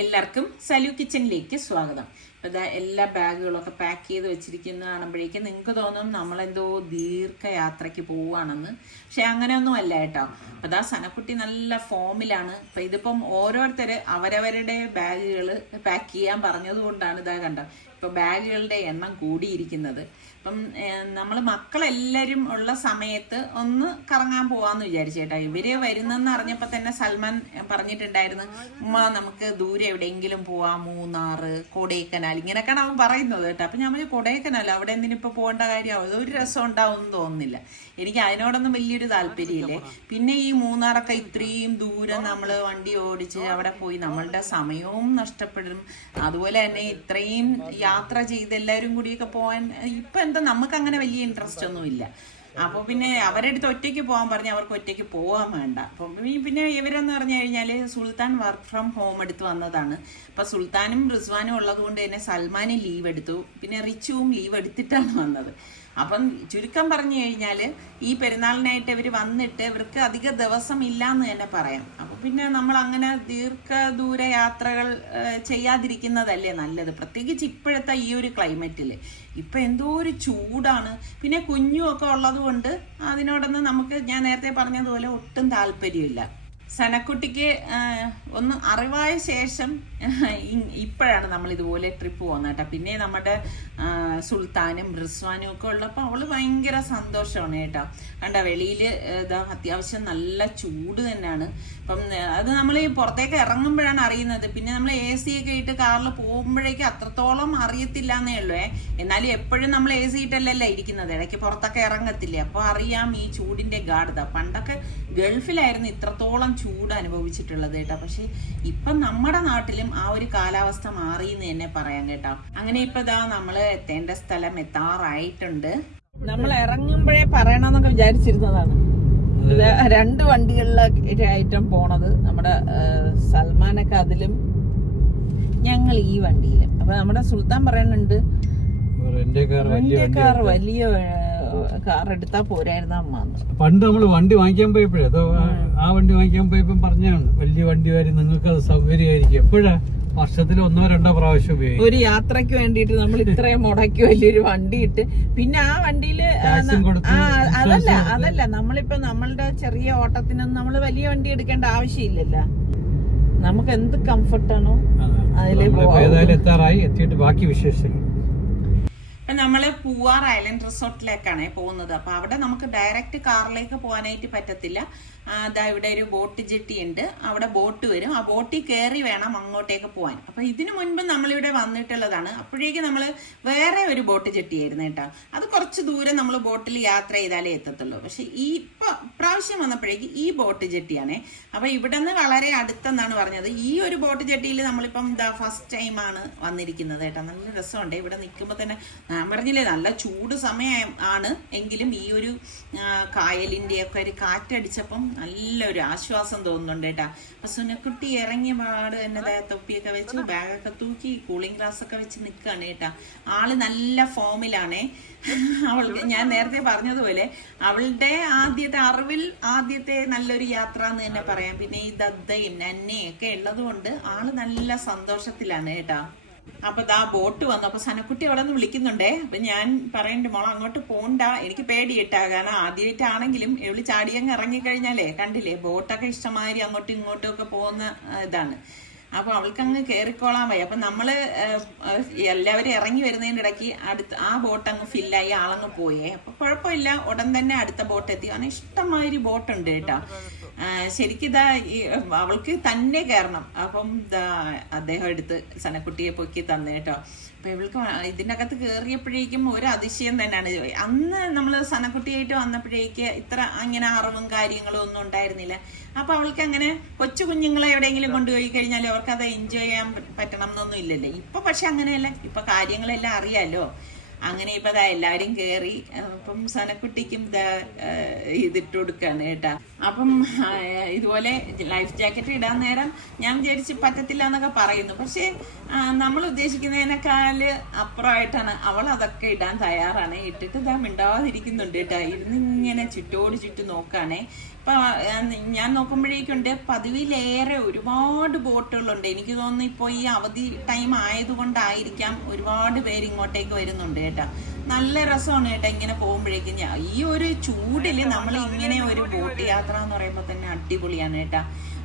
എല്ലാവർക്കും സലു കിച്ചണിലേക്ക് സ്വാഗതം. അപ്പോൾ എല്ലാ ബാഗുകളൊക്കെ പാക്ക് ചെയ്ത് വെച്ചിരിക്കുന്ന കാണുമ്പോഴേക്കും നിങ്ങൾക്ക് തോന്നും നമ്മളെന്തോ ദീർഘയാത്രയ്ക്ക് പോവുകയാണെന്ന്. പക്ഷെ അങ്ങനെയൊന്നും അല്ല കേട്ടോ. അപ്പോൾ സനക്കുട്ടി നല്ല ഫോമിലാണ്. അപ്പം ഇതിപ്പം ഓരോരുത്തർ അവരവരുടെ ബാഗുകൾ പാക്ക് ചെയ്യാൻ പറഞ്ഞതുകൊണ്ടാണ് കണ്ടോ ഇപ്പോൾ ബാഗുകളുടെ എണ്ണം കൂടിയിരിക്കുന്നത്. അപ്പം നമ്മൾ മക്കളെല്ലാവരും ഉള്ള സമയത്ത് ഒന്ന് കറങ്ങാൻ പോവാന്ന് വിചാരിച്ചേട്ടാ. ഇവര് വരുന്നെന്ന് അറിഞ്ഞപ്പോൾ തന്നെ സൽമാൻ പറഞ്ഞിട്ടുണ്ടായിരുന്നു, ഉമ്മ നമുക്ക് ദൂരെ എവിടെയെങ്കിലും പോവാം, മൂന്നാറ്, കൊടൈക്കനാൽ, ഇങ്ങനെയൊക്കെയാണ് അവൻ പറയുന്നത് കേട്ടോ. അപ്പം ഞാൻ പറഞ്ഞു കൊടൈക്കനാൽ അവിടെ എന്തിനിപ്പോൾ പോകേണ്ട കാര്യമാവും, അതൊരു രസം ഉണ്ടാവുമെന്ന് തോന്നുന്നില്ല. എനിക്ക് അതിനോടൊന്നും വലിയൊരു താല്പര്യമില്ലേ. പിന്നെ ഈ മൂന്നാറൊക്കെ ഇത്രയും ദൂരം നമ്മൾ വണ്ടി ഓടിച്ച് അവിടെ പോയി നമ്മളുടെ സമയവും നഷ്ടപ്പെടും. അതുപോലെ തന്നെ ഇത്രയും യാത്ര ചെയ്ത് എല്ലാവരും കൂടിയൊക്കെ പോകാൻ ഇപ്പം എന്താ നമുക്ക് അങ്ങനെ വലിയ ഇൻട്രസ്റ്റ് ഒന്നും ഇല്ല. അപ്പോൾ പിന്നെ അവരുടെ അടുത്ത് ഒറ്റയ്ക്ക് പോകാൻ പറഞ്ഞാൽ അവർക്ക് ഒറ്റയ്ക്ക് പോകാൻ വേണ്ട. അപ്പം പിന്നെ ഇവരെന്ന് പറഞ്ഞു കഴിഞ്ഞാൽ സുൽത്താൻ വർക്ക് ഫ്രം ഹോം എടുത്ത് വന്നതാണ്. അപ്പം സുൽത്താനും റിസ്വാനും ഉള്ളത് കൊണ്ട് തന്നെ സൽമാനും ലീവ് എടുത്തു, പിന്നെ റിച്ചുവും ലീവ് എടുത്തിട്ടാണ് വന്നത്. അപ്പം ചുരുക്കം പറഞ്ഞു കഴിഞ്ഞാൽ ഈ പെരുന്നാളിനായിട്ട് ഇവർ വന്നിട്ട് ഇവർക്ക് അധിക ദിവസം ഇല്ലയെന്ന് തന്നെ പറയാം. അപ്പോൾ പിന്നെ നമ്മൾ അങ്ങനെ ദീർഘദൂര യാത്രകൾ ചെയ്യാതിരിക്കുന്നതല്ലേ നല്ലത്, പ്രത്യേകിച്ച് ഇപ്പോഴത്തെ ഈ ഒരു ക്ലൈമറ്റിൽ. ഇപ്പം എന്തോ ഒരു ചൂടാണ്. പിന്നെ കുഞ്ഞുമൊക്കെ ഉള്ളത് കൊണ്ട് അതിനോടൊന്നും നമുക്ക് ഞാൻ നേരത്തെ പറഞ്ഞതുപോലെ ഒട്ടും താല്പര്യമില്ല. സനക്കുട്ടിക്ക് ഒന്ന് അറിവായ ശേഷം ഇപ്പോഴാണ് നമ്മൾ ഇതുപോലെ ട്രിപ്പ് പോകുന്നത് കേട്ടോ. പിന്നെ നമ്മുടെ സുൽത്താനും റിസ്വാനും ഒക്കെ ഉള്ളപ്പോൾ അവള് ഭയങ്കര സന്തോഷമാണ് കേട്ടോ. കണ്ട വെളിയിൽ അത്യാവശ്യം നല്ല ചൂട് തന്നെയാണ്. അപ്പം അത് നമ്മൾ ഈ പുറത്തേക്ക് ഇറങ്ങുമ്പോഴാണ് അറിയുന്നത്. പിന്നെ നമ്മൾ AC ഒക്കെ ഇട്ട് കാറിൽ പോകുമ്പോഴേക്കും അത്രത്തോളം അറിയത്തില്ല എന്നേ ഉള്ളൂ. എന്നാലും എപ്പോഴും നമ്മൾ AC ഇട്ടല്ലല്ലോ ഇരിക്കുന്നത്, ഇടയ്ക്ക് പുറത്തൊക്കെ ഇറങ്ങത്തില്ലേ, അപ്പോൾ അറിയാം ഈ ചൂടിന്റെ ഗാഢത. പണ്ടൊക്കെ ഗൾഫിലായിരുന്നു ഇത്രത്തോളം ചൂട് അനുഭവിച്ചിട്ടുള്ളത് കേട്ടോ. പക്ഷെ ഇപ്പം നമ്മുടെ നാട്ടിലും ആ ഒരു കാലാവസ്ഥ മാറിയെന്ന് തന്നെ പറയാം കേട്ടോ. അങ്ങനെ ഇപ്പൊ നമ്മള് എത്തേണ്ട സ്ഥലം എത്താറായിട്ടുണ്ട്. നമ്മൾ ഇറങ്ങുമ്പോഴേ പറയണമെന്നൊക്കെ വിചാരിച്ചിരുന്നതാണ്. ഇത് 2 വണ്ടികളിലായിട്ടും പോണത്. നമ്മുടെ സൽമാനൊക്കെ അതിലും, ഞങ്ങൾ ഈ വണ്ടിയിലും. അപ്പൊ നമ്മുടെ സുൽത്താൻ പറയുന്നുണ്ട് കാർ വലിയ കാർ എടുത്താ പോരായിരുന്നു അമ്മ. പണ്ട് നമ്മൾ വണ്ടി വാങ്ങിക്കാൻ പോയപ്പോഴേ ആ വണ്ടി വാങ്ങിക്കാൻ പോയപ്പോ പറഞ്ഞാണ് വലിയ വണ്ടി വരെ നിങ്ങൾക്ക് അത് സൗകര്യമായിരിക്കും. എപ്പോഴാ വർഷത്തിൽ 1-2 പ്രാവശ്യം ഉപയോഗിക്കും. ഒരു യാത്രക്ക് വേണ്ടിയിട്ട് നമ്മൾ ഇത്രയും മുടക്കി വലിയൊരു വണ്ടി ഇട്ട്, പിന്നെ ആ വണ്ടിയില് അതല്ല നമ്മളിപ്പോ നമ്മളുടെ ചെറിയ ഓട്ടത്തിനൊന്നും നമ്മൾ വലിയ വണ്ടി എടുക്കേണ്ട ആവശ്യമില്ലല്ലോ. നമുക്ക് എന്ത് കംഫർട്ടാണോ അതിലേ പോകാം. എത്താറായി, എത്തിയിട്ട് ബാക്കി വിശേഷങ്ങൾ. നമ്മള് പൂവാർ ഐലൻഡ് റിസോർട്ടിലേക്കാണ് പോകുന്നത്. അപ്പൊ അവിടെ നമുക്ക് ഡയറക്റ്റ് കാറിലേക്ക് പോകാനായിട്ട് പറ്റത്തില്ല. ഇവിടെ ഒരു ബോട്ട് ജെട്ടി ഉണ്ട്, അവിടെ ബോട്ട് വരും. ആ ബോട്ടിൽ കയറി വേണം അങ്ങോട്ടേക്ക് പോകാൻ. അപ്പൊ ഇതിനു മുൻപ് നമ്മളിവിടെ വന്നിട്ടുള്ളതാണ്. അപ്പോഴേക്കും നമ്മൾ വേറെ ഒരു ബോട്ട് ജെട്ടിയായിരുന്നു കേട്ടോ. അത് കുറച്ച് ദൂരം നമ്മൾ ബോട്ടിൽ യാത്ര ചെയ്താലേ എത്തത്തുള്ളൂ. പക്ഷെ ഇപ്പൊ പ്രാവശ്യം വന്നപ്പോഴേക്ക് ഈ ബോട്ട് ജെട്ടിയാണേ. അപ്പൊ ഇവിടെ നിന്ന് വളരെ അടുത്തെന്നാണ് പറഞ്ഞത്. ഈ ഒരു ബോട്ട് ജെട്ടിയിൽ നമ്മളിപ്പം ഫസ്റ്റ് ടൈമാണ് വന്നിരിക്കുന്നത് കേട്ടോ. നല്ല രസമുണ്ട് ഇവിടെ നിൽക്കുമ്പോൾ തന്നെ. ഞാൻ പറഞ്ഞില്ലേ നല്ല ചൂട് സമയം ആണ്, എങ്കിലും ഈ ഒരു കായലിന്റെ ഒക്കെ ഒരു കാറ്റടിച്ചപ്പം നല്ലൊരു ആശ്വാസം തോന്നുന്നുണ്ട് കേട്ടാ. അപ്പൊ സുനക്കുട്ടി ഇറങ്ങിയ പാട് തന്നെ തൊപ്പിയൊക്കെ വെച്ച് ബാഗൊക്കെ തൂക്കി കൂളിംഗ് ഗ്ലാസ് ഒക്കെ വെച്ച് നിൽക്കുകയാണ് കേട്ടാ. ആള് നല്ല ഫോമിലാണേ. അവൾക്ക് ഞാൻ നേരത്തെ പറഞ്ഞതുപോലെ അവളുടെ ആദ്യത്തെ നല്ലൊരു യാത്ര എന്ന് തന്നെ പറയാം. പിന്നെ ഈ ദദ്ദയും നന്നയും ഒക്കെ ഉള്ളത് കൊണ്ട് ആള് നല്ല സന്തോഷത്തിലാണ് കേട്ടാ. അപ്പൊ ബോട്ട് വന്നു. അപ്പൊ സനക്കുട്ടി അവിടെ നിന്ന് വിളിക്കുന്നുണ്ടേ. അപ്പൊ ഞാൻ പറയണ്ട മോളെ അങ്ങോട്ട് പോണ്ട, എനിക്ക് പേടിയിട്ടാ. കാരണം ആദ്യമായിട്ടാണെങ്കിലും എവിടെ ചാടിയങ്ങ് ഇറങ്ങിക്കഴിഞ്ഞാലേ കണ്ടില്ലേ ബോട്ടൊക്കെ ഇഷ്ടമാതിരി അങ്ങോട്ടും ഇങ്ങോട്ടും ഒക്കെ പോകുന്ന ഇതാണ്. അപ്പൊ അവൾക്ക് അങ്ങ് കയറിക്കോളാൻ വയ്യ. അപ്പൊ നമ്മള് എല്ലാവരും ഇറങ്ങി വരുന്നതിന്റെ ഇടയ്ക്ക് ആ ബോട്ട് അങ്ങ് ഫില്ലായി, ആളങ്ങ് പോയേ. അപ്പൊ കുഴപ്പമില്ല, ഉടൻ തന്നെ അടുത്ത ബോട്ട് എത്തി. കാരണം ഇഷ്ടംമാതിരി ബോട്ടുണ്ട് കേട്ടോ. ശരിക്കും അവൾക്ക് തന്നെ കയറണം. അപ്പം അദ്ദേഹം എടുത്ത് സനക്കുട്ടിയെ പൊക്കി തന്നെ കേട്ടോ. അപ്പൊ ഇവൾക്ക് ഇതിനകത്ത് കയറിയപ്പോഴേക്കും ഒരു അതിശയം തന്നെയാണ്. അന്ന് നമ്മൾ സനക്കുട്ടിയായിട്ട് വന്നപ്പോഴേക്ക് ഇത്ര അങ്ങനെ അറിവും കാര്യങ്ങളും ഒന്നും ഉണ്ടായിരുന്നില്ല. അപ്പൊ അവൾക്ക് അങ്ങനെ കൊച്ചു കുഞ്ഞുങ്ങളെ എവിടെയെങ്കിലും കൊണ്ടുപോയി കഴിഞ്ഞാൽ അവർക്ക് അത് എൻജോയ് ചെയ്യാൻ പറ്റണം എന്നൊന്നും ഇല്ലല്ലോ. ഇപ്പൊ പക്ഷെ അങ്ങനെയല്ല, ഇപ്പൊ കാര്യങ്ങളെല്ലാം അറിയാലോ. അങ്ങനെ ഇപ്പം അതാ എല്ലാവരും കയറി. അപ്പം സനക്കുട്ടിക്കും ഇതാ ഇതിട്ട് കൊടുക്കുകയാണ് കേട്ടാ. അപ്പം ഇതുപോലെ ലൈഫ് ജാക്കറ്റ് ഇടാൻ നേരം ഞാൻ വിചാരിച്ച് പറ്റത്തില്ല എന്നൊക്കെ പറയുന്നു. പക്ഷേ നമ്മൾ ഉദ്ദേശിക്കുന്നതിനേക്കാൾ അപ്പുറമായിട്ടാണ് അവൾ അതൊക്കെ ഇടാൻ തയ്യാറാണ്. ഇട്ടിട്ട് ഇതാ മിണ്ടാതിരിക്കുന്നുണ്ട് കേട്ടാ. ഇരുന്നിങ്ങനെ ചുറ്റോട് ചുറ്റും നോക്കുകയാണേ. ഇപ്പം ഞാൻ നോക്കുമ്പോഴേക്കുണ്ട് പതിവിലേറെ ഒരുപാട് ബോട്ടുകളുണ്ട്. എനിക്ക് തോന്നുന്നു ഇപ്പോൾ ഈ അവധി ടൈം ആയതുകൊണ്ടായിരിക്കാം ഒരുപാട് പേര് ഇങ്ങോട്ടേക്ക് വരുന്നുണ്ട് കേട്ടോ. നല്ല രസമാണ് കേട്ടോ ഇങ്ങനെ പോകുമ്പോഴേക്കും. ഈ ഒരു ചൂടിൽ നമ്മൾ ഇങ്ങനെ ഒരു ബോട്ട് യാത്ര എന്ന് പറയുമ്പോൾ തന്നെ അടിപൊളിയാണ് കേട്ടോ.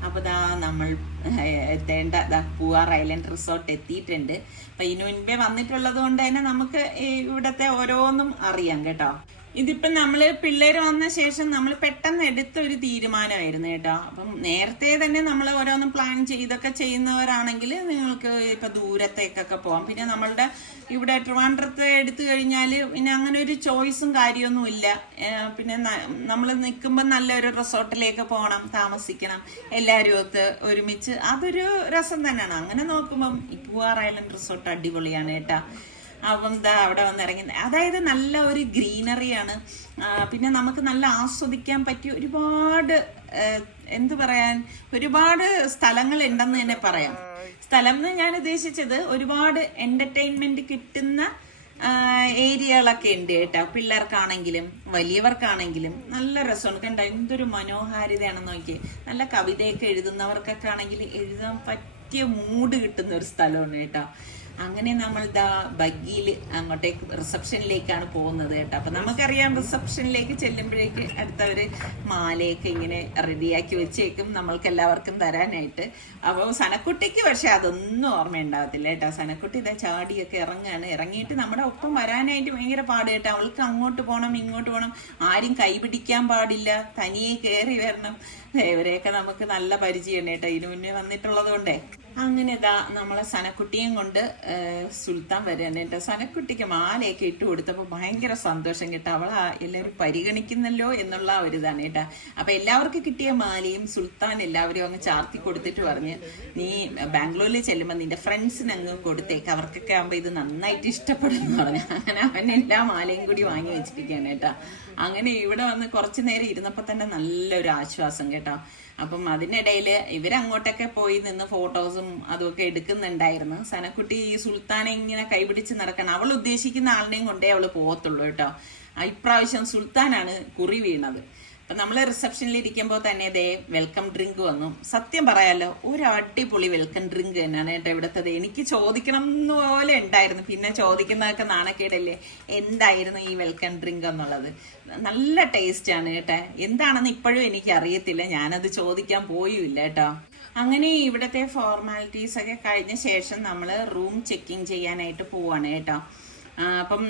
അപ്പോൾ ദാ നമ്മൾ എത്തേണ്ട പൂവാർ ഐലൻഡ് റിസോർട്ട് എത്തിയിട്ടുണ്ട്. അപ്പം ഇതിനു മുൻപേ വന്നിട്ടുള്ളത് കൊണ്ട് തന്നെ നമുക്ക് ഇവിടുത്തെ ഓരോന്നും അറിയാം കേട്ടോ. ഇതിപ്പം നമ്മൾ പിള്ളേർ വന്ന ശേഷം നമ്മൾ പെട്ടെന്ന് എടുത്ത ഒരു തീരുമാനമായിരുന്നു കേട്ടോ. അപ്പം നേരത്തെ തന്നെ നമ്മൾ ഓരോന്നും പ്ലാൻ ചെയ്തൊക്കെ ചെയ്യുന്നവരാണെങ്കിൽ നിങ്ങൾക്ക് ഇപ്പം ദൂരത്തേക്കൊക്കെ പോകാം. പിന്നെ നമ്മളുടെ ഇവിടെ ട്രിവാൻഡ്രത്ത് എടുത്തു കഴിഞ്ഞാൽ പിന്നെ അങ്ങനെ ഒരു ചോയ്സും കാര്യമൊന്നും ഇല്ല. പിന്നെ നമ്മൾ നിൽക്കുമ്പോൾ നല്ലൊരു റിസോർട്ടിലേക്ക് പോകണം, താമസിക്കണം, എല്ലാവരും ഒത്ത് ഒരുമിച്ച്, അതൊരു രസം തന്നെയാണ്. അങ്ങനെ നോക്കുമ്പം ഈ പൂവാർ ഐലൻഡ് റിസോർട്ട് അടിപൊളിയാണ് കേട്ടോ. അപ്പം ദാ അവിടെ വന്നിറങ്ങി, അതായത് നല്ല ഒരു ഗ്രീനറിയാണ്. പിന്നെ നമുക്ക് നല്ല ആസ്വദിക്കാൻ പറ്റിയ ഒരുപാട് എന്ത് പറയാൻ ഒരുപാട് സ്ഥലങ്ങൾ ഉണ്ടെന്ന് തന്നെ പറയാം. സ്ഥലം എന്ന് ഞാൻ ഉദ്ദേശിച്ചത് ഒരുപാട് എന്റർടൈൻമെന്റ് കിട്ടുന്ന ഏരിയകളൊക്കെ ഉണ്ട് കേട്ടോ. പിള്ളേർക്കാണെങ്കിലും വലിയവർക്കാണെങ്കിലും നല്ല രസമാണ് കണ്ട. എന്തൊരു മനോഹാരിതയാണെന്ന് നോക്കിയേ. നല്ല കവിതയൊക്കെ എഴുതുന്നവർക്കൊക്കെ ആണെങ്കിൽ എഴുതാൻ പറ്റിയ മൂഡ് കിട്ടുന്ന ഒരു സ്ഥലമാണ് കേട്ടോ. അങ്ങനെ നമ്മൾ ദാ ബഗ്ഗിയിൽ അങ്ങോട്ടേക്ക് റിസപ്ഷനിലേക്കാണ് പോകുന്നത് കേട്ടോ. അപ്പം നമുക്കറിയാം റിസപ്ഷനിലേക്ക് ചെല്ലുമ്പോഴേക്ക് അടുത്തവര് മാലയൊക്കെ ഇങ്ങനെ റെഡിയാക്കി വെച്ചേക്കും നമ്മൾക്ക് എല്ലാവർക്കും തരാനായിട്ട്. അപ്പോൾ സനക്കുട്ടിക്ക് പക്ഷെ അതൊന്നും ഓർമ്മയുണ്ടാവത്തില്ല കേട്ടോ. സനക്കുട്ടി ഇതാ ചാടിയൊക്കെ ഇറങ്ങുകയാണ്. ഇറങ്ങിയിട്ട് നമ്മുടെ ഒപ്പം വരാനായിട്ട് ഭയങ്കര പാട് കേട്ടോ. അവൾക്ക് അങ്ങോട്ട് പോകണം ഇങ്ങോട്ട് പോകണം, ആരും കൈ പിടിക്കാൻ പാടില്ല, തനിയെ കയറി വരണം. ഇവരെയൊക്കെ നമുക്ക് നല്ല പരിചയമാണ് കേട്ടോ ഇതിനു മുന്നേ വന്നിട്ടുള്ളത് കൊണ്ടേ. അങ്ങനെ ഇതാ നമ്മളെ സനക്കുട്ടിയും കൊണ്ട് സുൽത്താൻ വരാൻ കേട്ടോ. സനക്കുട്ടിക്ക് മാലയൊക്കെ ഇട്ട് കൊടുത്തപ്പോൾ ഭയങ്കര സന്തോഷം കേട്ടോ. അവളെ എല്ലാവരും പരിഗണിക്കുന്നല്ലോ എന്നുള്ള ഒരു ഇതാണ് കേട്ടോ. അപ്പൊ എല്ലാവർക്കും കിട്ടിയ മാലയും സുൽത്താൻ എല്ലാവരും അങ്ങ് ചാർത്തി കൊടുത്തിട്ട് പറഞ്ഞ്, നീ ബാംഗ്ലൂരിൽ ചെല്ലുമ്പോൾ നിന്റെ ഫ്രണ്ട്സിന് അങ്ങ് കൊടുത്തേക്ക്, അവർക്കൊക്കെ ആകുമ്പോൾ ഇത് നന്നായിട്ട് ഇഷ്ടപ്പെടും എന്ന് പറഞ്ഞു. അങ്ങനെ അവൻ എല്ലാ മാലയും കൂടി വാങ്ങി വെച്ചിരിക്കുകയാണ് കേട്ടോ. അങ്ങനെ ഇവിടെ വന്ന് കുറച്ചു നേരം ഇരുന്നപ്പോൾ തന്നെ നല്ലൊരു ആശ്വാസം കേട്ടോ. അപ്പം അതിനിടയിൽ ഇവരങ്ങോട്ടൊക്കെ പോയി നിന്ന് ഫോട്ടോസും അതുമൊക്കെ എടുക്കുന്നുണ്ടായിരുന്നു. സനക്കുട്ടി ഈ സുൽത്താനെ ഇങ്ങനെ കൈപിടിച്ച് നടക്കണം. അവൾ ഉദ്ദേശിക്കുന്ന ആളിനെയും കൊണ്ടേ അവള് പോകത്തുള്ളൂ കേട്ടോ. ഇപ്രാവശ്യം സുൽത്താനാണ് കുറി വീണത്. അപ്പം നമ്മൾ റിസപ്ഷനിൽ ഇരിക്കുമ്പോൾ തന്നെ ഇതേ വെൽക്കം ഡ്രിങ്ക് വന്നു. സത്യം പറയാലോ ഒരു അടിപൊളി വെൽക്കം ഡ്രിങ്ക് തന്നെയാണ് കേട്ടോ ഇവിടുത്തത്. എനിക്ക് ചോദിക്കണം പോലെ ഉണ്ടായിരുന്നു, പിന്നെ ചോദിക്കുന്നതൊക്കെ നാണക്കേടല്ലേ. എന്തായിരുന്നു ഈ വെൽക്കം ഡ്രിങ്ക് എന്നുള്ളത്? നല്ല ടേസ്റ്റ് ആണ് കേട്ടോ. എന്താണെന്ന് ഇപ്പോഴും എനിക്ക് അറിയത്തില്ല, ഞാനത് ചോദിക്കാൻ പോയുമില്ല കേട്ടോ. അങ്ങനെ ഇവിടുത്തെ ഫോർമാലിറ്റീസ് ഒക്കെ കഴിഞ്ഞ ശേഷം നമ്മൾ റൂം ചെക്കിങ് ചെയ്യാനായിട്ട് പോവാണ് കേട്ടോ. അപ്പം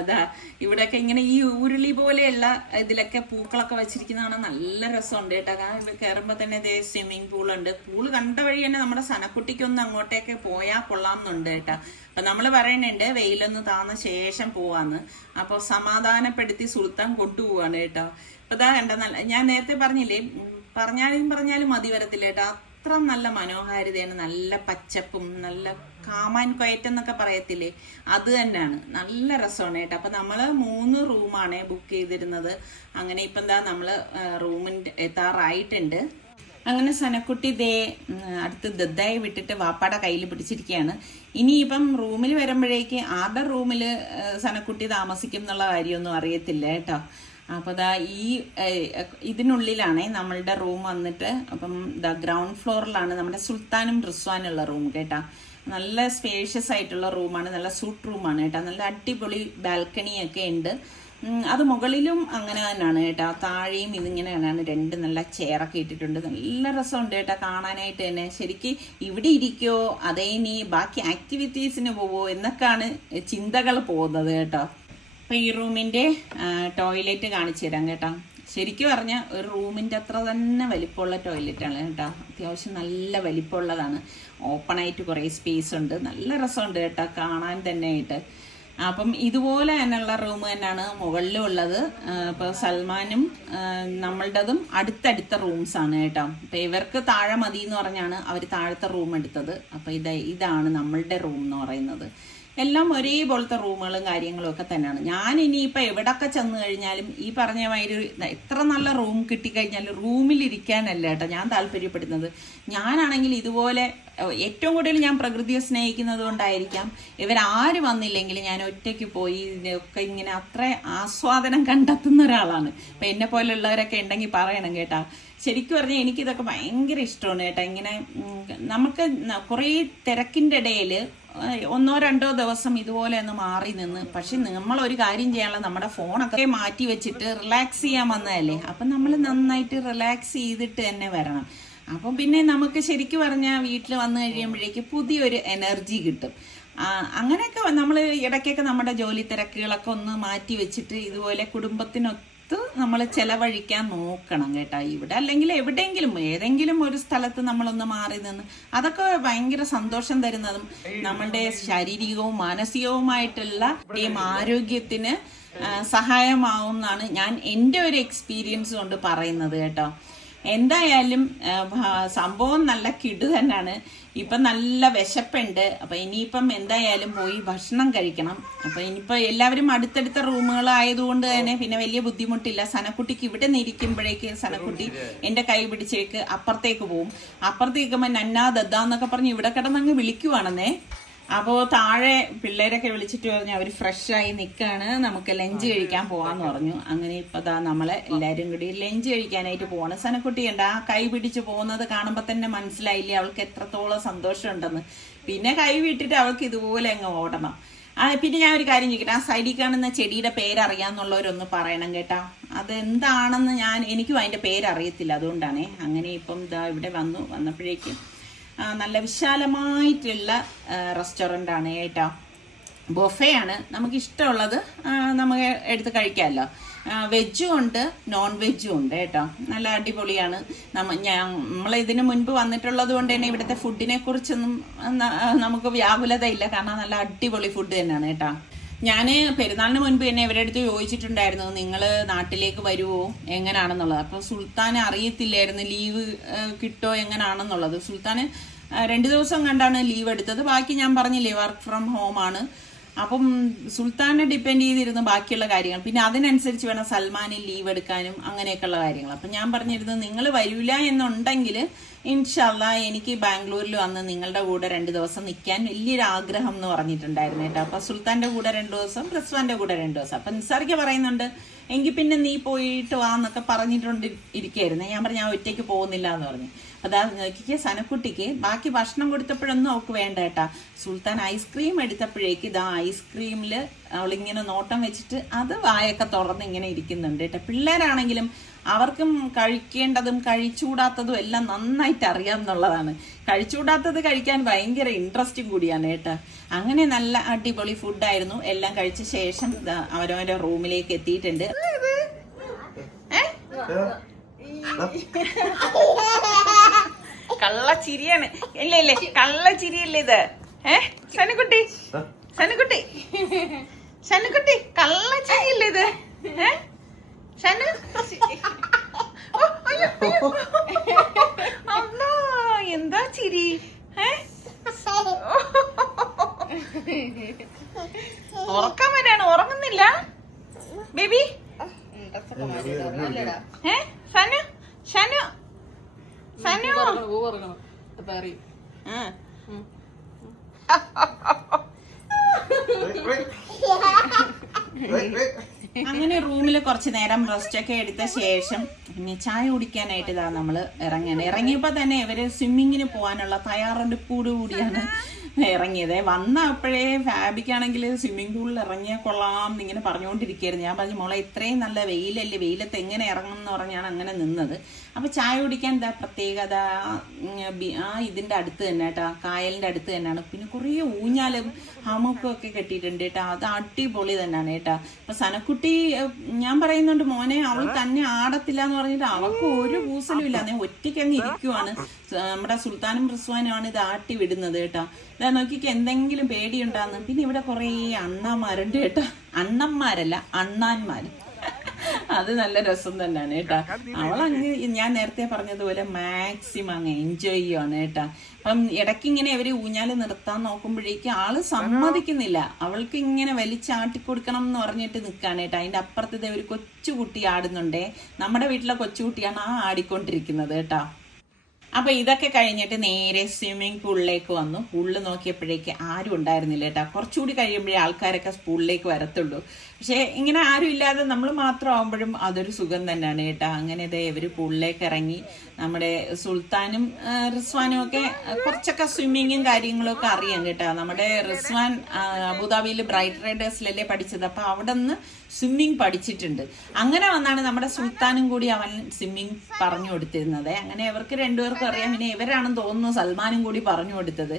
അതാ ഇവിടെയൊക്കെ ഇങ്ങനെ ഈ ഉരുളി പോലെയുള്ള ഇതിലൊക്കെ പൂക്കളൊക്കെ വെച്ചിരിക്കുന്നതാണ്. നല്ല രസമുണ്ട് കേട്ടോ. കയറുമ്പോൾ തന്നെ ഇതേ സ്വിമ്മിങ് പൂളുണ്ട്. പൂള് കണ്ട വഴി തന്നെ നമ്മുടെ സനക്കുട്ടിക്കൊന്ന് അങ്ങോട്ടേക്ക് പോയാൽ കൊള്ളാമെന്നുണ്ട് കേട്ടോ. അപ്പൊ നമ്മൾ പറയുന്നുണ്ട് വെയിലൊന്ന് താന്ന ശേഷം പോവാന്ന്. അപ്പോൾ സമാധാനപ്പെടുത്തി സുൽത്താൻ കൊണ്ടുപോവാണ് കേട്ടോ. അപ്പൊ ഇതാ കണ്ട നല്ല, ഞാൻ നേരത്തെ പറഞ്ഞില്ലേ, പറഞ്ഞാലും മതി വരത്തില്ല കേട്ടോ. അത്ര നല്ല മനോഹാരിതയാണ്, നല്ല പച്ചപ്പും നല്ല കാമാൻ ക്വയറ്റ് എന്നൊക്കെ പറയത്തില്ലേ, അത് തന്നെയാണ്. നല്ല രസമാണ് കേട്ടോ. അപ്പൊ നമ്മള് 3 റൂമാണ് ബുക്ക് ചെയ്തിരുന്നത്. അങ്ങനെ ഇപ്പൊ എന്താ നമ്മള് റൂമിന്റെ എത്താറായിട്ടുണ്ട്. അങ്ങനെ സനക്കുട്ടി ദേ അടുത്ത് ദദ്ദായി വിട്ടിട്ട് വാപ്പാടെ കയ്യിൽ പിടിച്ചിരിക്കുകയാണ്. ഇനിയിപ്പം റൂമിൽ വരുമ്പോഴേക്ക് ആരുടെ റൂമിൽ സനക്കുട്ടി താമസിക്കും എന്നുള്ള കാര്യമൊന്നും അറിയത്തില്ല കേട്ടോ. അപ്പോൾ ദാ ഈ ഇതിനുള്ളിലാണേ നമ്മളുടെ റൂം വന്നിട്ട്. അപ്പം ദാ ഗ്രൗണ്ട് ഫ്ലോറിലാണ് നമ്മുടെ സുൽത്താനും റിസ്വാനുള്ള റൂം കേട്ടോ. നല്ല സ്പേഷ്യസ് ആയിട്ടുള്ള റൂമാണ്, നല്ല സൂട്ട് റൂമാണ് കേട്ടോ. നല്ല അടിപൊളി ബാൽക്കണിയൊക്കെ ഉണ്ട്. അത് മുകളിലും അങ്ങനെ തന്നെയാണ് കേട്ടോ. താഴെയും ഇതിങ്ങനെയാണ് 2 നല്ല ചെയറൊക്കെ ഇട്ടിട്ടുണ്ട്. നല്ല രസമുണ്ട് കേട്ടോ കാണാനായിട്ട് തന്നെ. ശരിക്കും ഇവിടെ ഇരിക്കുമോ അതേ ഇനി ബാക്കി ആക്ടിവിറ്റീസിന് പോവോ എന്നൊക്കെയാണ് ചിന്തകൾ പോകുന്നത് കേട്ടോ. അപ്പം ഈ റൂമിൻ്റെ ടോയ്ലറ്റ് കാണിച്ചു തരാം കേട്ടോ. ശരിക്കും പറഞ്ഞാൽ ഒരു റൂമിൻ്റെ അത്ര തന്നെ വലിപ്പമുള്ള ടോയ്ലറ്റാണ് കേട്ടോ. അത്യാവശ്യം നല്ല വലിപ്പമുള്ളതാണ്. ഓപ്പണായിട്ട് കുറേ സ്പേസ് ഉണ്ട്. നല്ല രസമുണ്ട് കേട്ടോ കാണാൻ തന്നെ ആയിട്ട്. അപ്പം ഇതുപോലെ തന്നെയുള്ള റൂം തന്നെയാണ് മുകളിലും ഉള്ളത്. ഇപ്പോൾ സൽമാനും നമ്മളുടേതും അടുത്തടുത്ത റൂംസാണ് കേട്ടോ. അപ്പം ഇവർക്ക് താഴെ മതി എന്ന് പറഞ്ഞാണ് അവർ താഴത്തെ റൂം എടുത്തത്. അപ്പം ഇതാണ് നമ്മളുടെ റൂം എന്ന് പറയുന്നത്. എല്ലാം ഒരേപോലത്തെ റൂമുകളും കാര്യങ്ങളും ഒക്കെ തന്നെയാണ്. ഞാൻ ഇനിയിപ്പോൾ എവിടെയൊക്കെ ചെന്ന് കഴിഞ്ഞാലും ഈ പറഞ്ഞ മാതിരി എത്ര നല്ല റൂം കിട്ടിക്കഴിഞ്ഞാലും റൂമിലിരിക്കാനല്ല കേട്ടോ ഞാൻ താല്പര്യപ്പെടുന്നത്. ഞാനാണെങ്കിൽ ഇതുപോലെ ഏറ്റവും കൂടുതൽ ഞാൻ പ്രകൃതിയെ സ്നേഹിക്കുന്നത് കൊണ്ടായിരിക്കാം ഇവരാര് വന്നില്ലെങ്കിൽ ഞാൻ ഒറ്റയ്ക്ക് പോയി ഇതിനൊക്കെ ഇങ്ങനെ അത്ര ആസ്വാദനം കണ്ടെത്തുന്ന ഒരാളാണ്. അപ്പം എന്നെ പോലുള്ളവരൊക്കെ ഉണ്ടെങ്കിൽ പറയണം കേട്ടാ. ശരിക്കും പറഞ്ഞാൽ എനിക്കിതൊക്കെ ഭയങ്കര ഇഷ്ടമാണ് കേട്ടോ. ഇങ്ങനെ നമുക്ക് കുറേ തിരക്കിൻ്റെ ഇടയിൽ 1-2 ദിവസം ഇതുപോലെ ഒന്ന് മാറി നിന്ന്, പക്ഷെ നമ്മളൊരു കാര്യം ചെയ്യാനുള്ള നമ്മുടെ ഫോണൊക്കെ മാറ്റി വെച്ചിട്ട് റിലാക്സ് ചെയ്യാൻ വന്നതല്ലേ. അപ്പം നമ്മൾ നന്നായിട്ട് റിലാക്സ് ചെയ്തിട്ട് തന്നെ വരണം. അപ്പം പിന്നെ നമുക്ക് ശരിക്കും പറഞ്ഞാൽ വീട്ടിൽ വന്നു കഴിയുമ്പോഴേക്ക് പുതിയൊരു എനർജി കിട്ടും. അങ്ങനെയൊക്കെ നമ്മൾ ഇടയ്ക്കൊക്കെ നമ്മുടെ ജോലി തിരക്കുകളൊക്കെ ഒന്ന് മാറ്റി വെച്ചിട്ട് ഇതുപോലെ കുടുംബത്തിനൊത്ത് നമ്മൾ ചെലവഴിക്കാൻ നോക്കണം കേട്ടോ. ഇവിടെ അല്ലെങ്കിൽ എവിടെയെങ്കിലും ഏതെങ്കിലും ഒരു സ്ഥലത്ത് നമ്മളൊന്ന് മാറി നിന്ന് അതൊക്കെ ഭയങ്കര സന്തോഷം തരുന്നതും നമ്മളുടെ ശാരീരികവും മാനസികവുമായിട്ടുള്ള ആരോഗ്യത്തിന് സഹായമാവും എന്നാണ് ഞാൻ എൻ്റെ ഒരു എക്സ്പീരിയൻസ് കൊണ്ട് പറയുന്നത് കേട്ടോ. എന്തായാലും സംഭവം നല്ല കിടു തന്നെയാണ്. ഇപ്പം നല്ല വിശപ്പുണ്ട്. അപ്പം ഇനിയിപ്പം എന്തായാലും പോയി ഭക്ഷണം കഴിക്കണം. അപ്പം ഇനിയിപ്പോൾ എല്ലാവരും അടുത്തടുത്ത റൂമുകളായതുകൊണ്ട് തന്നെ പിന്നെ വലിയ ബുദ്ധിമുട്ടില്ല. സനക്കുട്ടിക്ക് ഇവിടെ നിന്നിരിക്കുമ്പോഴേക്ക് സനക്കുട്ടി എൻ്റെ കൈ പിടിച്ചേക്ക് അപ്പുറത്തേക്ക് പോവും. അപ്പുറത്തേക്കുമ്പോൾ നന്നാ ദദ്ദാന്നൊക്കെ പറഞ്ഞ് ഇവിടെ കിടന്നങ്ങ് വിളിക്കുവാണെന്നേ. അപ്പോൾ താഴെ പിള്ളേരൊക്കെ വിളിച്ചിട്ട് പറഞ്ഞു അവർ ഫ്രഷായി നിൽക്കുകയാണ്, നമുക്ക് ലഞ്ച് കഴിക്കാൻ പോകാമെന്ന് പറഞ്ഞു. അങ്ങനെ ഇപ്പോൾ ദാ നമ്മളെ എല്ലാവരും കൂടി ലഞ്ച് കഴിക്കാനായിട്ട് പോവാണ്. സനക്കുട്ടിയുണ്ട് ആ കൈ പിടിച്ച് പോകുന്നത് കാണുമ്പോൾ തന്നെ മനസ്സിലായില്ലേ അവൾക്ക് എത്രത്തോളം സന്തോഷമുണ്ടെന്ന്. പിന്നെ കൈ വിട്ടിട്ട് അവൾക്ക് ഇതുപോലെ അങ്ങ് ഓടണം. പിന്നെ ഞാൻ ഒരു കാര്യം ചോദിക്കട്ടെ, ആ സൈഡിൽ കാണുന്ന ചെടിയുടെ പേരറിയാന്നുള്ളവരൊന്ന് പറയണം കേട്ടോ. അതെന്താണെന്ന് എനിക്കും അതിൻ്റെ പേരറിയത്തില്ല, അതുകൊണ്ടാണേ. അങ്ങനെ ഇപ്പം ഇതാ ഇവിടെ വന്നപ്പോഴേക്കും നല്ല വിശാലമായിട്ടുള്ള റെസ്റ്റോറൻ്റ് ആണ് കേട്ടോ. ബൊഫേ ആണ്, നമുക്ക് ഇഷ്ടമുള്ളത് നമുക്ക് എടുത്ത് കഴിക്കാമല്ലോ. വെജും ഉണ്ട് നോൺ വെജും ഉണ്ട് കേട്ടോ. നല്ല അടിപൊളിയാണ്. നമ്മൾ ഇതിന് മുൻപ് വന്നിട്ടുള്ളത് കൊണ്ട് തന്നെ ഇവിടുത്തെ ഫുഡിനെ കുറിച്ചൊന്നും നമുക്ക് വ്യാകുലതയില്ല, കാരണം നല്ല അടിപൊളി ഫുഡ് തന്നെയാണ് കേട്ടോ. ഞാൻ പെരുന്നാളിന് മുൻപ് തന്നെ ഇവരുടെ അടുത്ത് ചോദിച്ചിട്ടുണ്ടായിരുന്നു നിങ്ങൾ നാട്ടിലേക്ക് വരുമോ എങ്ങനെയാണെന്നുള്ളത്. അപ്പോൾ സുൽത്താൻ അറിയത്തില്ലായിരുന്നു ലീവ് കിട്ടോ എങ്ങനെയാണെന്നുള്ളത്. സുൽത്താൻ 2 ദിവസം കണ്ടാണ് ലീവ് എടുത്തത്. ബാക്കി ഞാൻ പറഞ്ഞില്ലേ വർക്ക് ഫ്രം ഹോം ആണ്. അപ്പം സുൽത്താനെ ഡിപ്പെൻഡ് ചെയ്തിരുന്നു ബാക്കിയുള്ള കാര്യങ്ങൾ. പിന്നെ അതിനനുസരിച്ച് വേണം സൽമാനിൽ ലീവ് എടുക്കാനും അങ്ങനെയൊക്കെയുള്ള കാര്യങ്ങൾ. അപ്പം ഞാൻ പറഞ്ഞിരുന്നു നിങ്ങൾ വരില്ല എന്നുണ്ടെങ്കിൽ ഇൻഷാല്ലാ എനിക്ക് ബാംഗ്ലൂരിൽ വന്ന് നിങ്ങളുടെ കൂടെ 2 ദിവസം നിൽക്കാൻ വലിയൊരു ആഗ്രഹം എന്ന് പറഞ്ഞിട്ടുണ്ടായിരുന്നു കേട്ടോ. അപ്പം സുൽത്താൻ്റെ കൂടെ 2 ദിവസം റിസ്വാൻ്റെ കൂടെ 2 ദിവസം. അപ്പം നിസാറിക്ക് പറയുന്നുണ്ട് എങ്കിൽ പിന്നെ നീ പോയിട്ട് വാ എന്നൊക്കെ പറഞ്ഞിട്ടുണ്ട് ഇരിക്കുകയായിരുന്നു. ഞാൻ പറഞ്ഞു ഞാൻ ഒറ്റയ്ക്ക് പോകുന്നില്ല എന്ന് പറഞ്ഞു. അതാ നോക്കിക്ക് സനക്കുട്ടിക്ക് ബാക്കി ഭക്ഷണം കൊടുത്തപ്പോഴൊന്നും അവൾക്ക് വേണ്ട കേട്ടാ. സുൽത്താൻ ഐസ്ക്രീം എടുത്തപ്പോഴേക്ക് ഇതാ ഐസ്ക്രീമിൽ അവളിങ്ങനെ നോട്ടം വെച്ചിട്ട് അത് വായൊക്കെ തുറന്ന് ഇങ്ങനെ ഇരിക്കുന്നുണ്ട് കേട്ടോ. പിള്ളേരാണെങ്കിലും അവർക്കും കഴിക്കേണ്ടതും കഴിച്ചുകൂടാത്തതും എല്ലാം നന്നായിട്ട് അറിയാമെന്നുള്ളതാണ്. കഴിച്ചുകൂടാത്തത് കഴിക്കാൻ ഭയങ്കര ഇൻട്രസ്റ്റും കൂടിയാണ് കേട്ടോ. അങ്ങനെ നല്ല അടിപൊളി ഫുഡായിരുന്നു. എല്ലാം കഴിച്ച ശേഷം അവരവരുടെ റൂമിലേക്ക് എത്തിയിട്ടുണ്ട്. കള്ളച്ചിരിയാണ്. ഇല്ല ഇല്ലേ കള്ളച്ചിരിയല്ലേ ഇത്? സനുക്കുട്ടി സനുക്കുട്ടി സനുക്കുട്ടി കള്ളച്ചിരിയല്ലേ ഇത്? ഷനു അമ്മ എന്താ ചിരി? ഉറക്കാൻ വരാണ്, ഉറങ്ങുന്നില്ല ബേബി? സനു ഷനു സനു അങ്ങനെ റൂമിൽ കുറച്ച് നേരം റെസ്റ്റ് ഒക്കെ എടുത്ത ശേഷം പിന്നെ ചായ കുടിക്കാനായിട്ട് ഇതാ നമ്മൾ ഇറങ്ങിയപ്പോൾ തന്നെ ഇവര് സ്വിമ്മിങ്ങിന് പോകാനുള്ള തയ്യാറെടുപ്പോടു കൂടിയാണ് ഇറങ്ങിയത്. വന്നപ്പോഴേ ഫാബിക്കാണെങ്കിൽ സ്വിമ്മിംഗ് പൂളിൽ ഇറങ്ങിയാൽ കൊള്ളാം എന്നിങ്ങനെ പറഞ്ഞുകൊണ്ടിരിക്കുകയായിരുന്നു. ഞാൻ പറഞ്ഞു മോളെ ഇത്രയും നല്ല വെയിലല്ലേ, വെയിലത്ത് എങ്ങനെ ഇറങ്ങും എന്ന് പറഞ്ഞാണ് അങ്ങനെ നിന്നത്. അപ്പോൾ ചായ കുടിക്കാൻ എന്താ പ്രത്യേകത, ഇതിൻ്റെ അടുത്ത് തന്നെ കേട്ടോ, കായലിൻ്റെ അടുത്ത് തന്നെയാണ്. പിന്നെ കുറേ ഊഞ്ഞാലും ഹമുക്കും ഒക്കെ കെട്ടിയിട്ടുണ്ട് കേട്ടോ. അത് അടിപൊളി തന്നെയാണ് കേട്ടോ. അപ്പം സനക്കുട്ടി ഞാൻ പറയുന്നുണ്ട് മോനെ അവൾ തന്നെ ആടത്തില്ല എന്ന് പറഞ്ഞിട്ട് അവൾക്ക് ഒരു കൂസലും ഇല്ല, ഞാൻ ഒറ്റയ്ക്ക് അങ്ങ് ഇരിക്കുവാണ്. നമ്മുടെ സുൽത്താനും റിസ്വാനുമാണ് ഇത് ആട്ടി വിടുന്നത് കേട്ടോ. ഇതാ നോക്കിക്ക് എന്തെങ്കിലും പേടിയുണ്ടാന്ന്. പിന്നെ ഇവിടെ കുറേ അണ്ണന്മാരുണ്ട് കേട്ടോ. അണ്ണന്മാരല്ല അണ്ണാന്മാർ. അത് നല്ല രസം തന്നെയാണ് കേട്ടാ. അവളങ്ങ് ഞാൻ നേരത്തെ പറഞ്ഞതുപോലെ മാക്സിമം അങ്ങ് എൻജോയ് ചെയ്യുവാണ് കേട്ടാ. അപ്പം ഇടയ്ക്ക് ഇങ്ങനെ ഇവര് ഊഞ്ഞാല് നിർത്താൻ നോക്കുമ്പോഴേക്കും ആള് സമ്മതിക്കുന്നില്ല. അവൾക്ക് ഇങ്ങനെ വലിച്ചാട്ടിക്കൊടുക്കണം എന്ന് പറഞ്ഞിട്ട് നിൽക്കാണ് കേട്ടാ. അതിന്റെ അപ്പുറത്ത് ഒരു കൊച്ചുകുട്ടി ആടുന്നുണ്ടേ. നമ്മുടെ വീട്ടിലെ കൊച്ചുകുട്ടിയാണ് ആ ആടിക്കൊണ്ടിരിക്കുന്നത് കേട്ടാ. അപ്പൊ ഇതൊക്കെ കഴിഞ്ഞിട്ട് നേരെ സ്വിമ്മിങ് പൂളിലേക്ക് വന്നു. പൂളിൽ നോക്കിയപ്പോഴേക്ക് ആരും ഉണ്ടായിരുന്നില്ല കേട്ടോ. കുറച്ചുകൂടി കഴിയുമ്പോഴേ ആൾക്കാരൊക്കെ പൂളിലേക്ക് വരത്തുള്ളൂ. പക്ഷെ ഇങ്ങനെ ആരും ഇല്ലാതെ നമ്മൾ മാത്രം ആകുമ്പോഴും അതൊരു സുഖം തന്നെയാണ് കേട്ടോ. അങ്ങനെ ഇതേ ഇവര് പൂളിലേക്ക് ഇറങ്ങി. നമ്മുടെ സുൽത്താനും റിസ്വാനും ഒക്കെ കുറച്ചൊക്കെ സ്വിമ്മിങ്ങും കാര്യങ്ങളും ഒക്കെ അറിയാം കേട്ടോ. നമ്മുടെ റിസ്വാൻ അബുദാബിയിൽ ബ്രൈറ്റ് റൈഡേഴ്സിലല്ലേ പഠിച്ചത്. അപ്പൊ അവിടെ നിന്ന് സ്വിമ്മിങ് പഠിച്ചിട്ടുണ്ട്. അങ്ങനെ വന്നാണ് നമ്മുടെ സുൽത്താനും കൂടി അവൻ സ്വിമ്മിങ് പറഞ്ഞു കൊടുത്തിരുന്നത്. അങ്ങനെ ഇവർക്ക് രണ്ടുപേർക്കും അറിയാം. പിന്നെ ഇവരാണെന്ന് തോന്നുന്നു സൽമാനും കൂടി പറഞ്ഞു കൊടുത്തത്.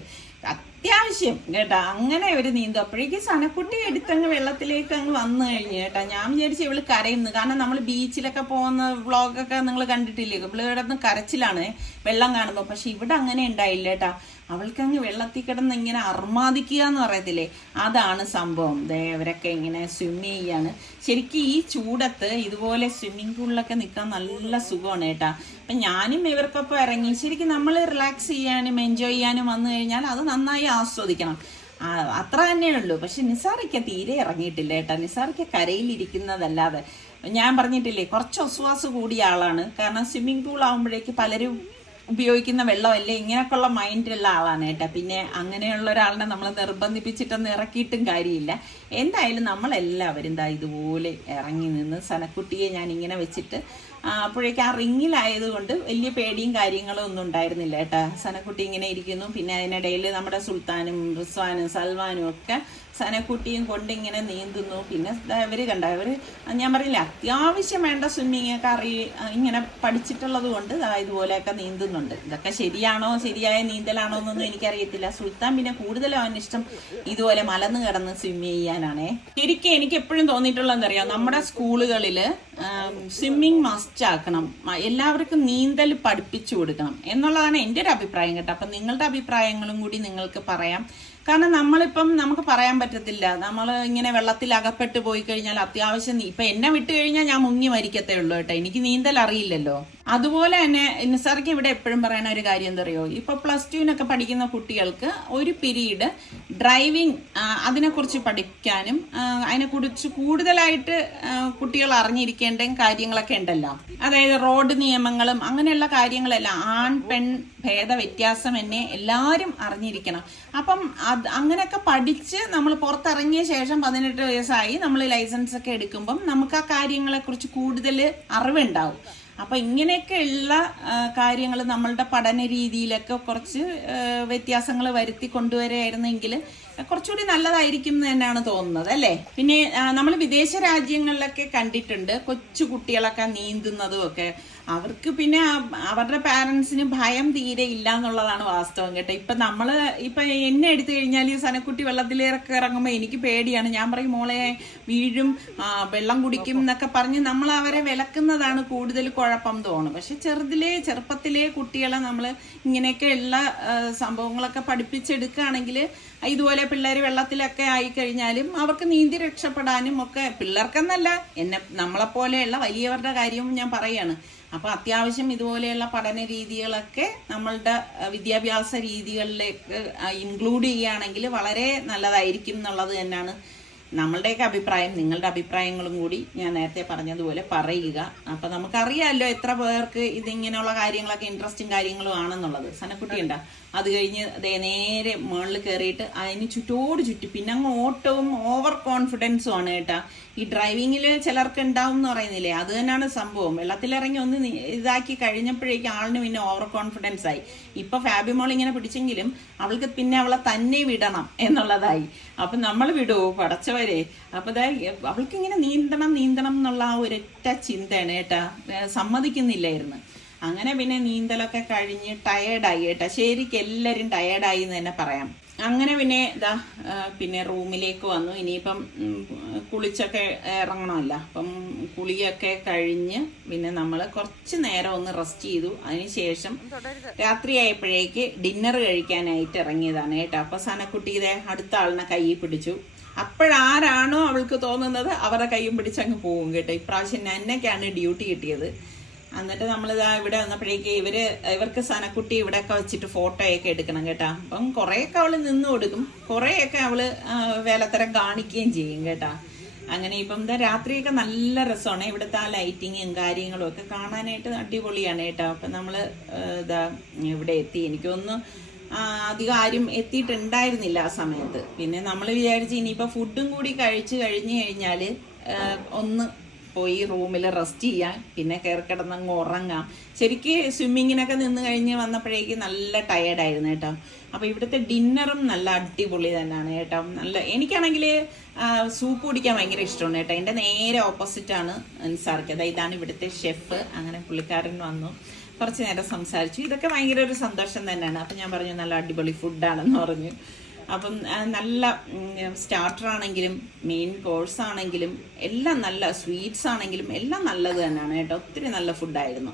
അത്യാവശ്യം കേട്ടാ. അങ്ങനെ ഇവര് നീന്തും. അപ്പോഴേക്കും സനക്കുട്ടി എടുത്തങ്ങ് വെള്ളത്തിലേക്ക് അങ്ങ് വന്നു കഴിഞ്ഞു കേട്ടാ. ഞാൻ വിചാരിച്ചു ഇവള് കരയുന്നു. കാരണം നമ്മൾ ബീച്ചിലൊക്കെ പോകുന്ന വ്ളോഗൊക്കെ നിങ്ങൾ കണ്ടിട്ടില്ലേ, ഇവള് കിടന്ന് കരച്ചിലാണ് വെള്ളം കാണുമ്പോൾ. പക്ഷെ ഇവിടെ അങ്ങനെ ഉണ്ടായില്ല കേട്ടാ. അവൾക്കങ്ങ് വെള്ളത്തിൽ കിടന്ന് ഇങ്ങനെ അർമാദിക്കുക എന്ന് പറയത്തില്ലേ, അതാണ് സംഭവം. ഇവരൊക്കെ ഇങ്ങനെ സ്വിമ്മ് ചെയ്യാണ്. ശരിക്കും ഈ ചൂടത്ത് ഇതുപോലെ സ്വിമ്മിംഗ് പൂളിലൊക്കെ നിൽക്കാൻ നല്ല സുഖമാണ് കേട്ടാ. അപ്പം ഞാനും ഇവർക്കൊപ്പം ഇറങ്ങി. ശരിക്കും നമ്മൾ റിലാക്സ് ചെയ്യാനും എൻജോയ് ചെയ്യാനും വന്നു കഴിഞ്ഞാൽ അത് നന്നായി ആസ്വദിക്കണം. അത്ര തന്നെയുള്ളൂ. പക്ഷെ നിസാറിക്ക തീരെ ഇറങ്ങിയിട്ടില്ല കേട്ടാ. നിസാറിക്ക കരയിലിരിക്കുന്നതല്ലാതെ, ഞാൻ പറഞ്ഞിട്ടില്ലേ കുറച്ച് ഒസ്വാസ് കൂടിയ ആളാണ്. കാരണം സ്വിമ്മിംഗ് പൂൾ ആകുമ്പോഴേക്ക് പലരും ഉപയോഗിക്കുന്ന വെള്ളമല്ലേ, ഇങ്ങനെയൊക്കെയുള്ള മൈൻഡുള്ള ആളാണ് കേട്ടോ. പിന്നെ അങ്ങനെയുള്ള ഒരാളിനെ നമ്മൾ നിർബന്ധിപ്പിച്ചിട്ടൊന്നും ഇറക്കിയിട്ടും കാര്യമില്ല. എന്തായാലും നമ്മളെല്ലാവരും ഇതുപോലെ ഇറങ്ങി നിന്ന് സനക്കുട്ടിയെ ഞാൻ ഇങ്ങനെ വെച്ചിട്ട് അപ്പോഴേക്ക് ആ റിങ്ങിലായതുകൊണ്ട് വലിയ പേടിയും കാര്യങ്ങളും ഒന്നും ഉണ്ടായിരുന്നില്ല കേട്ടാ. സനക്കുട്ടി ഇങ്ങനെ ഇരിക്കുന്നു. പിന്നെ അതിനിടയിൽ നമ്മുടെ സുൽത്താനും റിസ്വാനും സൽമാനും ഒക്കെ സനക്കുട്ടിയും കൊണ്ട് ഇങ്ങനെ നീന്തുന്നു. പിന്നെ ഇവര് കണ്ട ഇവര് ഞാൻ പറഞ്ഞില്ല അത്യാവശ്യം വേണ്ട സ്വിമ്മിങ് ഒക്കെ ഇങ്ങനെ പഠിച്ചിട്ടുള്ളത് കൊണ്ട് ഇതുപോലെയൊക്കെ നീന്തുന്നുണ്ട്. ഇതൊക്കെ ശരിയാണോ ശരിയായ നീന്തലാണോ എന്നൊന്നും എനിക്കറിയത്തില്ല. സുൽത്താൻ പിന്നെ കൂടുതലും അവനിഷ്ടം ഇതുപോലെ മലന്ന് കിടന്ന് സ്വിമ്മ് ചെയ്യാനാണേ. ശരിക്കും എനിക്ക് എപ്പോഴും തോന്നിയിട്ടുള്ളത് എന്തറിയാം, നമ്മുടെ സ്കൂളുകളില് സ്വിമ്മിങ് മസ്റ്റ് ആക്കണം. എല്ലാവർക്കും നീന്തൽ പഠിപ്പിച്ചു കൊടുക്കണം എന്നുള്ളതാണ് എൻ്റെ ഒരു അഭിപ്രായം കേട്ടോ. അപ്പം നിങ്ങളുടെ അഭിപ്രായങ്ങളും കൂടി നിങ്ങൾക്ക് പറയാം. കാരണം നമ്മളിപ്പം നമുക്ക് പറയാൻ പറ്റത്തില്ല. നമ്മൾ ഇങ്ങനെ വെള്ളത്തിൽ അകപ്പെട്ട് പോയി കഴിഞ്ഞാൽ അത്യാവശ്യം ഇപ്പൊ എന്നെ വിട്ട് കഴിഞ്ഞാൽ ഞാൻ മുങ്ങി മരിക്കത്തേ ഉള്ളൂ കേട്ടോ. എനിക്ക് നീന്തൽ അറിയില്ലല്ലോ. അതുപോലെ തന്നെ നിസാർക്ക് ഇവിടെ എപ്പോഴും പറയുന്ന ഒരു കാര്യം എന്താ അറിയോ, ഇപ്പൊ +2 പഠിക്കുന്ന കുട്ടികൾക്ക് ഒരു പീരീഡ് ഡ്രൈവിംഗ് അതിനെക്കുറിച്ച് പഠിക്കാനും അതിനെക്കുറിച്ച് കൂടുതലായിട്ട് കുട്ടികൾ അറിഞ്ഞിരിക്കേണ്ട കാര്യങ്ങളൊക്കെ ഉണ്ടല്ലോ. അതായത് റോഡ് നിയമങ്ങളും അങ്ങനെയുള്ള കാര്യങ്ങളെല്ലാം ആൺ പെൺ ഭേദ വ്യത്യാസം എന്നെ എല്ലാവരും അറിഞ്ഞിരിക്കണം. അപ്പം അങ്ങനെയൊക്കെ പഠിച്ച് നമ്മൾ പുറത്തിറങ്ങിയ ശേഷം 18 വയസ്സായി നമ്മൾ ലൈസൻസ് ഒക്കെ എടുക്കുമ്പം നമുക്ക് ആ കാര്യങ്ങളെ കുറിച്ച് കൂടുതൽ അറിവുണ്ടാവും. അപ്പൊ ഇങ്ങനെയൊക്കെയുള്ള കാര്യങ്ങൾ നമ്മളുടെ പഠന രീതിയിലൊക്കെ കുറച്ച് വ്യത്യാസങ്ങൾ വരുത്തി കൊണ്ടുവരായിരുന്നെങ്കിൽ കുറച്ചുകൂടി നല്ലതായിരിക്കും എന്ന് തന്നെയാണ് തോന്നുന്നത് അല്ലേ. പിന്നെ നമ്മൾ വിദേശ രാജ്യങ്ങളിലൊക്കെ കണ്ടിട്ടുണ്ട് കൊച്ചു കുട്ടികളൊക്കെ നീന്തുന്നതും ഒക്കെ. അവർക്ക് പിന്നെ അവരുടെ പാരന്റ്സിന് ഭയം തീരെ ഇല്ല എന്നുള്ളതാണ് വാസ്തവം കേട്ടോ. ഇപ്പൊ എന്നെ എടുത്തു കഴിഞ്ഞാൽ ഈ സനക്കുട്ടി വെള്ളത്തിലേക്ക് ഇറങ്ങുമ്പോൾ എനിക്ക് പേടിയാണ്. ഞാൻ പറയും മോളെ വീഴും, വെള്ളം കുടിക്കും എന്നൊക്കെ പറഞ്ഞ് നമ്മൾ അവരെ വിലക്കുന്നതാണ് കൂടുതൽ കുഴപ്പം തോന്നും. പക്ഷെ ചെറുപ്പത്തിലെ കുട്ടികളെ നമ്മൾ ഇങ്ങനെയൊക്കെയുള്ള സംഭവങ്ങളൊക്കെ പഠിപ്പിച്ചെടുക്കുകയാണെങ്കിൽ ഇതുപോലെ പിള്ളേർ വെള്ളത്തിലൊക്കെ ആയിക്കഴിഞ്ഞാലും അവർക്ക് നീന്തി രക്ഷപ്പെടാനും ഒക്കെ, പിള്ളേർക്കെന്നല്ല നമ്മളെപ്പോലെയുള്ള വലിയവരുടെ കാര്യവും ഞാൻ പറയാണ്. അപ്പൊ അത്യാവശ്യം ഇതുപോലെയുള്ള പഠന രീതികളൊക്കെ നമ്മളുടെ വിദ്യാഭ്യാസ രീതികളിലേക്ക് ഇൻക്ലൂഡ് ചെയ്യുകയാണെങ്കിൽ വളരെ നല്ലതായിരിക്കും എന്നുള്ളത് തന്നെയാണ് നമ്മളുടെയൊക്കെ അഭിപ്രായം. നിങ്ങളുടെ അഭിപ്രായങ്ങളും കൂടി ഞാൻ നേരത്തെ പറഞ്ഞതുപോലെ പറയുക. അപ്പൊ നമുക്കറിയാമല്ലോ എത്ര പേർക്ക് ഇതിങ്ങനെയുള്ള കാര്യങ്ങളൊക്കെ ഇൻട്രസ്റ്റിംഗ് കാര്യങ്ങളും ആണെന്നുള്ളത്. സനക്കുട്ടി ഉണ്ടാ അത് കഴിഞ്ഞ് നേരെ മുകളിൽ കയറിയിട്ട് അതിന് ചുറ്റോട് ചുറ്റി പിന്നെ അങ്ങ് ഓട്ടവും ഓവർ കോൺഫിഡൻസും ആണ് കേട്ടാ. ഈ ഡ്രൈവിങ്ങിൽ ചിലർക്ക് ഉണ്ടാവും എന്ന് പറയുന്നില്ലേ, അത് തന്നെയാണ് സംഭവം. വെള്ളത്തിലിറങ്ങി ഒന്ന് ഇതാക്കി കഴിഞ്ഞപ്പോഴേക്കും ആളിന് പിന്നെ ഓവർ കോൺഫിഡൻസ് ആയി. ഇപ്പൊ ഫാബിമോൾ ഇങ്ങനെ പിടിച്ചെങ്കിലും അവൾക്ക് പിന്നെ അവളെ തന്നെ വിടണം എന്നുള്ളതായി. അപ്പൊ നമ്മൾ വിടുവോ പടച്ചവരെ. അപ്പൊ അവൾക്ക് ഇങ്ങനെ നീന്തണം എന്നുള്ള ആ ഒരൊറ്റ ചിന്തയാണ് കേട്ടാ, സമ്മതിക്കുന്നില്ലായിരുന്നു. അങ്ങനെ പിന്നെ നീന്തലൊക്കെ കഴിഞ്ഞ് ടയേർഡായി കേട്ടാ. ശരിക്കും എല്ലാവരും ടയേർഡായി എന്ന് തന്നെ പറയാം. അങ്ങനെ പിന്നെ റൂമിലേക്ക് വന്നു. ഇനിയിപ്പം കുളിച്ചൊക്കെ ഇറങ്ങണമല്ലോ. അപ്പം കുളിയൊക്കെ കഴിഞ്ഞ് പിന്നെ നമ്മൾ കുറച്ച് നേരം ഒന്ന് റെസ്റ്റ് ചെയ്തു. അതിനുശേഷം രാത്രിയായപ്പോഴേക്ക് ഡിന്നർ കഴിക്കാനായിട്ട് ഇറങ്ങിയതാണ് കേട്ടോ. അപ്പൊ സനക്കുട്ടി അടുത്ത ആളിനെ കയ്യിൽ പിടിച്ചു. അപ്പോഴാരാണോ അവൾക്ക് തോന്നുന്നത് അവരുടെ കൈയും പിടിച്ചങ്ങ് പോകും കേട്ടോ. ഇപ്രാവശ്യം എന്നൊക്കെയാണ് ഡ്യൂട്ടി കിട്ടിയത്. എന്നിട്ട് നമ്മളിതാ ഇവിടെ വന്നപ്പോഴേക്ക് ഇവർക്ക് സനക്കുട്ടി ഇവിടെയൊക്കെ വെച്ചിട്ട് ഫോട്ടോയൊക്കെ എടുക്കണം കേട്ടാ. അപ്പം കുറേയൊക്കെ അവള് നിന്ന് കൊടുക്കും, കുറേയൊക്കെ അവള് വേലത്തരം കാണിക്കുകയും ചെയ്യും കേട്ടാ. അങ്ങനെ ഇപ്പം എന്താ രാത്രിയൊക്കെ നല്ല രസമാണ്. ഇവിടുത്തെ ആ ലൈറ്റിങ്ങും കാര്യങ്ങളും ഒക്കെ കാണാനായിട്ട് അടിപൊളിയാണ് കേട്ടോ. അപ്പം നമ്മള് ഇതാ ഇവിടെ എത്തി. എനിക്കൊന്നും അധികം ആരും എത്തിയിട്ടുണ്ടായിരുന്നില്ല ആ സമയത്ത്. പിന്നെ നമ്മൾ വിചാരിച്ച് ഇനിയിപ്പോൾ ഫുഡും കൂടി കഴിച്ചു കഴിഞ്ഞു കഴിഞ്ഞാൽ ഒന്ന് പോയി റൂമിൽ റെസ്റ്റ് ചെയ്യാം, പിന്നെ കയറി കിടന്നങ്ങ് ഉറങ്ങാം. ശരിക്ക് സ്വിമ്മിങ്ങിനൊക്കെ നിന്ന് കഴിഞ്ഞ് വന്നപ്പോഴേക്ക് നല്ല ടയേർഡായിരുന്നു കേട്ടോ. അപ്പോൾ ഇവിടുത്തെ ഡിന്നറും നല്ല അടിപൊളി തന്നെയാണ് കേട്ടോ. നല്ല എനിക്കാണെങ്കിൽ സൂപ്പ് കുടിക്കാൻ ഭയങ്കര ഇഷ്ടമാണ് കേട്ടോ. എൻ്റെ നേരെ ഓപ്പോസിറ്റാണ് അൻസാർക്ക്. അതായത് ഇതാണ് ഇവിടുത്തെ ഷെഫ്. അങ്ങനെ പുള്ളിക്കാരൻ വന്നു, കുറച്ച് നേരം സംസാരിച്ചു. ഇതൊക്കെ ഭയങ്കര ഒരു സന്തോഷം തന്നെയാണ്. അപ്പം ഞാൻ പറഞ്ഞു നല്ല അടിപൊളി ഫുഡാണെന്ന് പറഞ്ഞു. അപ്പം നല്ല സ്റ്റാർട്ടർ ആണെങ്കിലും മെയിൻ കോഴ്സ് ആണെങ്കിലും എല്ലാം നല്ല, സ്വീറ്റ്സ് ആണെങ്കിലും എല്ലാം നല്ലത് തന്നെയാണ് കേട്ടോ. ഒത്തിരി നല്ല ഫുഡായിരുന്നു.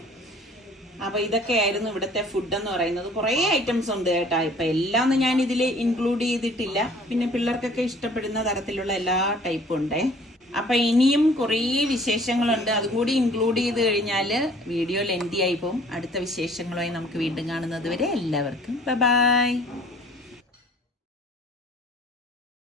അപ്പോൾ ഇതൊക്കെയായിരുന്നു ഇവിടുത്തെ ഫുഡ് എന്ന് പറയുന്നത്. കുറേ ഐറ്റംസ് ഉണ്ട് കേട്ടോ. ഇപ്പം എല്ലാം ഒന്നും ഞാൻ ഇതിൽ ഇൻക്ലൂഡ് ചെയ്തിട്ടില്ല. പിന്നെ പിള്ളേർക്കൊക്കെ ഇഷ്ടപ്പെടുന്ന തരത്തിലുള്ള എല്ലാ ടൈപ്പും ഉണ്ടേ. അപ്പം ഇനിയും കുറേ വിശേഷങ്ങളുണ്ട്. അതുകൂടി ഇൻക്ലൂഡ് ചെയ്ത് കഴിഞ്ഞാൽ വീഡിയോ ലെന്തി ആയി പോകും. അടുത്ത വിശേഷങ്ങളുമായി നമുക്ക് വീണ്ടും കാണുന്നത് വരെ എല്ലാവർക്കും ബൈ.